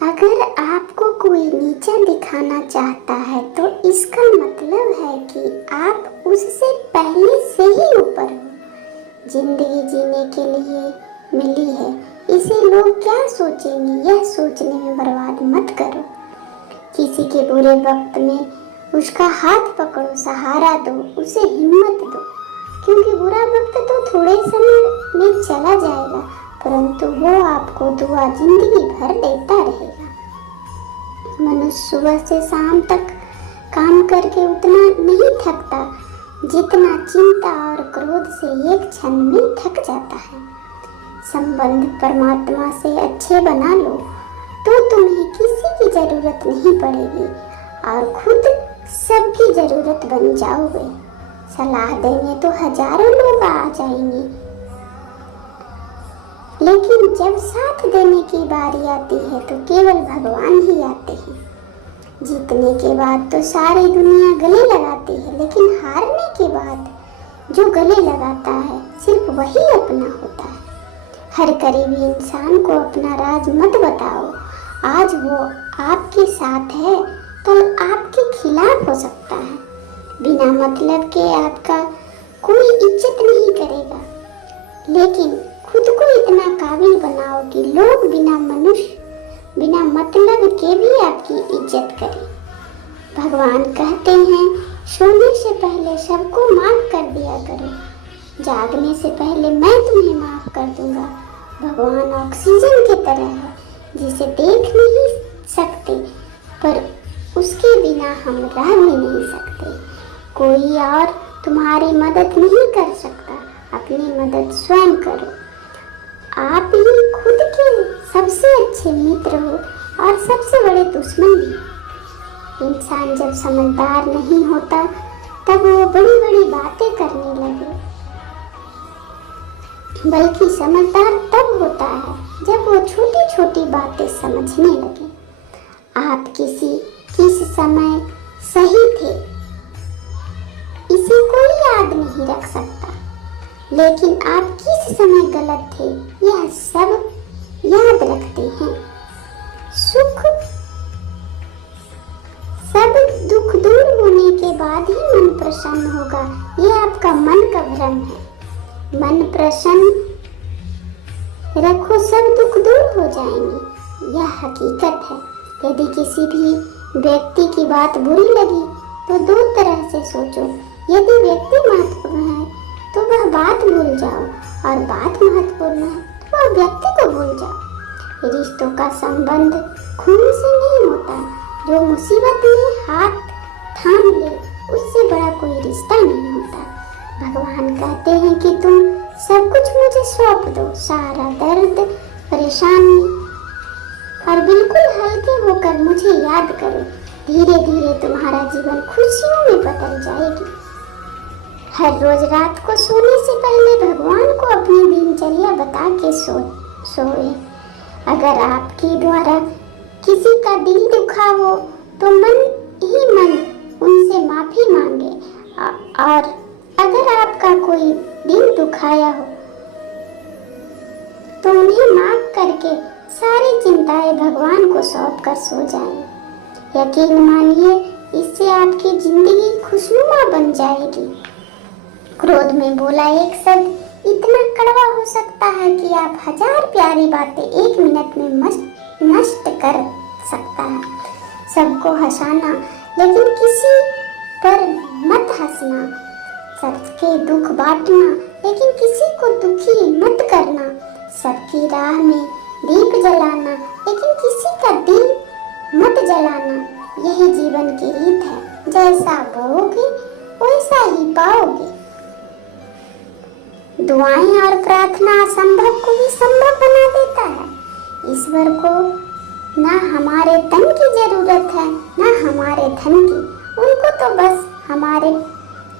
अगर आपको कोई नीचा दिखाना चाहता है तो इसका मतलब है कि आप उससे पहले से ही ऊपर हो। जिंदगी जीने के लिए मिली है, इसे लोग क्या सोचेंगे यह सोचने में बर्बाद मत करो। किसी के बुरे वक्त में उसका हाथ पकड़ो, सहारा दो, उसे हिम्मत दो, क्योंकि बुरा वक्त तो थोड़े समय में चला जाएगा, परंतु वो आपको दुआ जिंदगी भर देता रहेगा। मनुष्य सुबह से शाम तक काम करके उतना नहीं थकता जितना चिंता और क्रोध से एक क्षण में थक जाता है। संबंध परमात्मा से अच्छे बना लो तो तुम्हें किसी की जरूरत नहीं पड़ेगी और खुद सबकी जरूरत बन जाओगे। सलाह देने तो हजारों लोग आ जाएंगे, लेकिन जब साथ देने की बारी आती है तो केवल भगवान ही आते हैं। जीतने के बाद तो सारी दुनिया गले लगाती है, लेकिन हारने के बाद जो गले लगाता है सिर्फ वही अपना होता है। हर करीबी इंसान को अपना राज मत बताओ। आज वो आपके साथ है, कल आपके खिलाफ हो सकता है। बिना मतलब के आपका कोई इज्जत नहीं करेगा, लेकिन खुद को इतना काबिल बनाओ कि लोग बिना मतलब के भी आपकी इज्जत करें। भगवान कहते हैं, सोने से पहले सबको माफ कर दिया करो, जागने से पहले मैं तुम्हें माफ कर दूंगा। भगवान ऑक्सीजन की तरह है जिसे देख नहीं सकते, पर उसके बिना हम रह भी नहीं सकते। कोई और तुम्हारी मदद नहीं कर सकता, अपनी मदद स्वयं करो। आप ही खुद के सबसे अच्छे मित्र हो और सबसे बड़े दुश्मन भी। इंसान जब समझदार नहीं होता तब वो बड़ी बड़ी बातें करने लगे, बल्कि समझदार तब होता है जब वो छोटी छोटी बातें समझने लगे। आप किस समय सही थे इसे कोई याद नहीं रख सकता, लेकिन आप किस समय गलत थे यह सब याद रखते हैं। सब दुख दूर होने के बाद ही मन प्रसन्न होगा, यह आपका मन का भ्रम है। मन प्रसन्न रखो, सब दुख दूर हो जाएंगे, यह हकीकत है। यदि किसी भी व्यक्ति की बात बुरी लगी तो दो तरह से सोचो। यदि व्यक्ति महत्वपूर्ण है तो वह बात भूल जाओ, और बात महत्वपूर्ण है तो वह व्यक्ति को भूल जाओ। रिश्तों का संबंध खून से नहीं होता, जो मुसीबत में हाथ थाम ले उससे बड़ा कोई रिश्ता नहीं होता। भगवान कहते हैं कि तुम सब कुछ मुझे सौंप दो, सारा दर्द परेशानी, और बिल्कुल हल्के होकर मुझे याद करो। धीरे धीरे तुम्हारा जीवन खुशियों में बदल जाएगी। हर रोज रात को सोने से पहले भगवान को अपनी दिनचर्या बता के सोए। अगर आपके द्वारा किसी का दिल दुखा हो तो मन ही मन उनसे माफी मांगे, और अगर आपका कोई दिल दुखाया हो तो उन्हें माफ करके सारी चिंताएं भगवान को सौंप कर सो जाएं। यकीन मानिए, इससे आपकी जिंदगी खुशनुमा बन जाएगी। क्रोध में बोला एक शब्द इतना कड़वा हो सकता है कि आप हजार प्यारी बातें एक मिनट में नष्ट कर सकता है। सबको हंसाना, लेकिन किसी पर मत हंसना। सबके दुख बांटना, लेकिन किसी को दुखी मत करना। सबकी राह में दीप जलाना, लेकिन किसी का दिल मत जलाना। यही जीवन की रीत है, जैसा बोओगे वैसा ही पाओगे। दुआएं और प्रार्थना असंभव को भी संभव बना देता है। ईश्वर को ना हमारे तन की जरूरत है ना हमारे धन की, उनको तो बस हमारे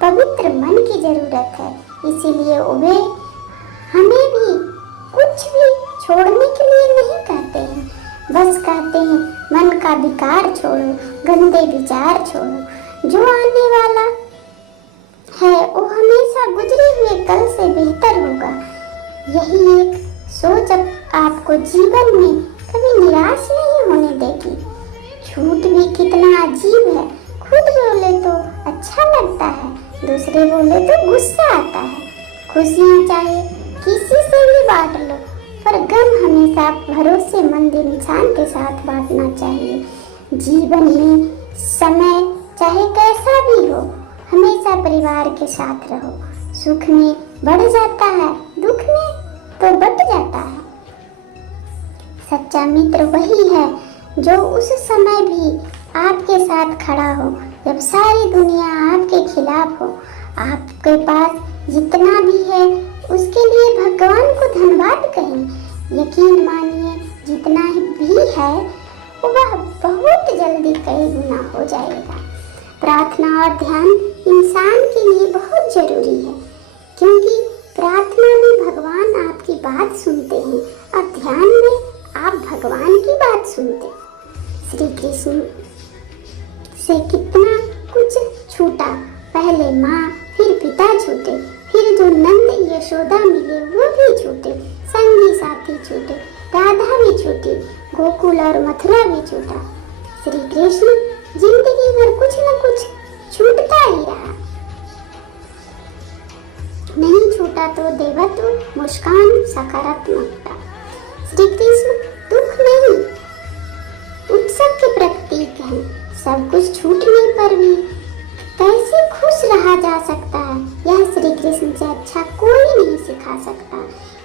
पवित्र मन की जरूरत है। इसीलिए वे हमें भी कुछ भी छोड़ने के लिए नहीं कहते हैं, बस कहते हैं मन का विकार छोड़ो, गंदे विचार छोड़ो। जो आने वाला है वो हमेशा गुजरे हुए कल से बेहतर होगा। यही एक सोच आपको जीवन में कभी निराश नहीं होने बोले तो गुस्सा आता है। खुशियाँ चाहे किसी से भी बांट लो, पर गम हमेशा भरोसेमंद इंसान के साथ बांटना चाहिए। जीवन ही समय चाहे कैसा भी हो, हमेशा परिवार के साथ रहो। सुख में बढ़ जाता है, दुख में तो बट जाता है। सच्चा मित्र वही है जो उस समय भी आपके साथ खड़ा हो जब सारी दुनिया आपके खिलाफ हो। आपके पास जितना भी है उसके लिए भगवान को धन्यवाद कहें। यकीन मानिए जितना भी है वह बहुत जल्दी कई गुना हो जाएगा। प्रार्थना और ध्यान इंसान के लिए बहुत जरूरी है, क्योंकि प्रार्थना में भगवान आपकी बात सुनते हैं और ध्यान में आप भगवान की बात सुनते हैं। श्री कृष्ण से कितना कुछ छूटा, पहले माँ फिर पिता छूटे, फिर जो नंद यशोदा मिले वो भी छूटे, संगी साथी छूटे, राधा भी छूटी, गोकुल और मथुरा भी छूटा। श्री कृष्ण जिंदगी भर कुछ न कुछ छूटता ही रहा। नहीं छूटा तो देवत्व, मुस्कान, सकारात्मकता। श्री कृष्ण दुख नहीं उत्सव के प्रतीक हैं। सब कुछ छूटने पर भी कैसे खुश रहा जा सकता है, यह श्री कृष्ण से अच्छा कोई नहीं सिखा सकता।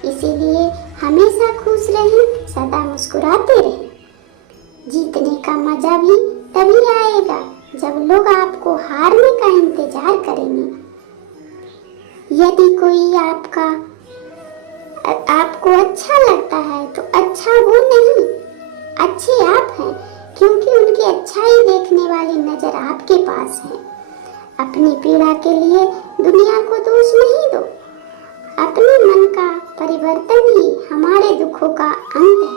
इसीलिए हमेशा खुश रहें, सदा मुस्कुराते रहें। जीतने का मजा भी तभी आएगा जब लोग आपको हारने का इंतजार करेंगे। यदि कोई आपको अच्छा लगता है तो अच्छा वो नहीं, अच्छे आप हैं, क्योंकि उनकी अच्छाई देखने वाली नजर आपके पास है। अपनी पीड़ा के लिए दुनिया को दोष नहीं दो। अपने मन का परिवर्तन ही हमारे दुखों का अंत है।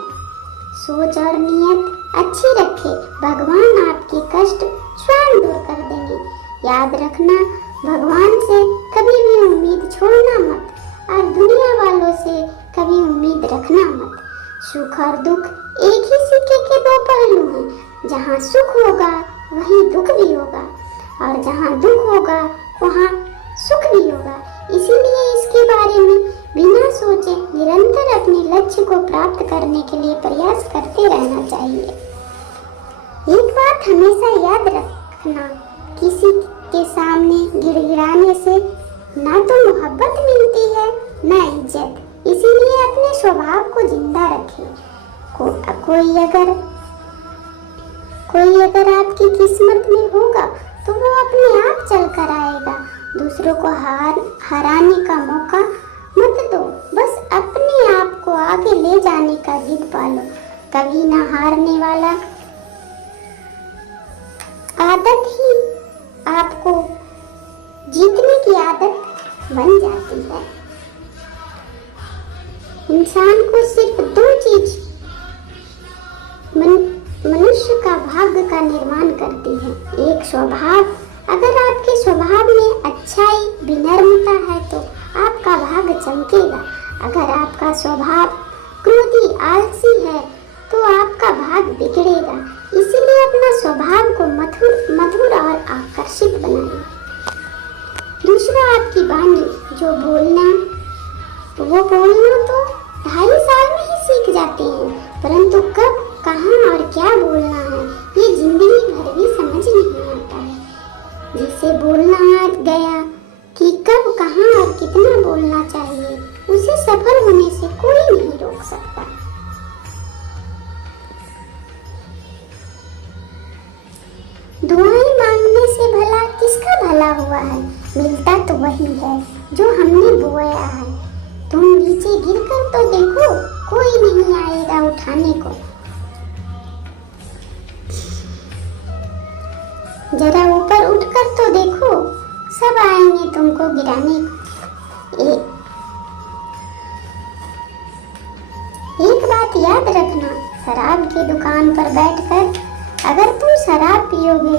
सोच और नियत अच्छी रखें, भगवान आपके कष्ट स्वयं दूर कर देंगे। याद रखना, भगवान से कभी भी उम्मीद छोड़ना मत और दुनिया वालों से कभी उम्मीद रखना मत। सुख और दुख एक ही सिक्के के दो पहलू हैं। जहाँ सुख होगा वहीं दुख भी होगा, और जहाँ दुख होगा वहाँ सुख भी होगा। इसीलिए इसके बारे में बिना सोचे निरंतर अपने लक्ष्य को प्राप्त करने के लिए प्रयास करते रहना चाहिए। एक बात हमेशा याद रखना, किसी के सामने गिड़गिड़ाने से ना तो मोहब्बत मिलती है ना इज्जत। इसीलिए अपने स्वभाव को जिंदा रखें। कोई अगर आपकी किस्मत में होगा तो वो अपने आप चल कर आएगा। दूसरों को हराने का मौका मत दो, बस अपने आप को आगे ले जाने का जिद पालो। कभी ना हारने वाला आदत ही आपको जीतने की आदत बन जाती है। इंसान को सिर्फ दो चीज मनुष्य का भाग्य का निर्माण करती है। एक स्वभाव, अगर आपके स्वभाव में अच्छाई विनम्रता है तो आपका भाग्य चमकेगा। अगर आपका स्वभाव क्रोधी आलसी है तो आपका भाग्य बिगड़ेगा। इसीलिए अपना स्वभाव को मधुर और आकर्षित बनाइए। दूसरा, आपकी वाणी, जो बोलना तो 2.5 साल में ही सीख जाते हैं, परंतु कब, कहाँ और क्या बोलना है ये जिंदगी भर भी समझ नहीं आता है। जिसे बोलना आ गया कि कब, कहाँ और कितना बोलना चाहिए, उसे सफल होने से कोई नहीं रोक सकता। दुआएं मांगने से भला किसका भला हुआ है, मिलता तो वही है जो हमने बोया है। तुम नीचे गिरकर तो देखो, कोई नहीं आएगा उठाने को। जरा ऊपर उठकर तो देखो, सब आएंगे तुमको गिराने को। एक बात याद रखना, शराब की दुकान पर बैठकर अगर तुम शराब पियोगे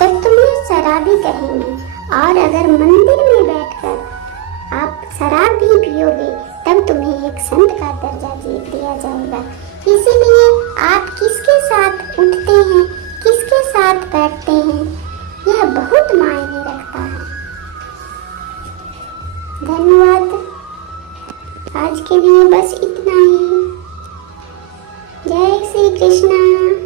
तब तुम्हें शराबी कहेंगे, और अगर मंदिर में बैठकर आप शराब भी पियोगे तब तुम्हें एक संत का दर्जा दिया जाएगा। इसीलिए आप किसके साथ उठते हैं, किसके आज के लिए बस इतना ही। जय श्री कृष्णा।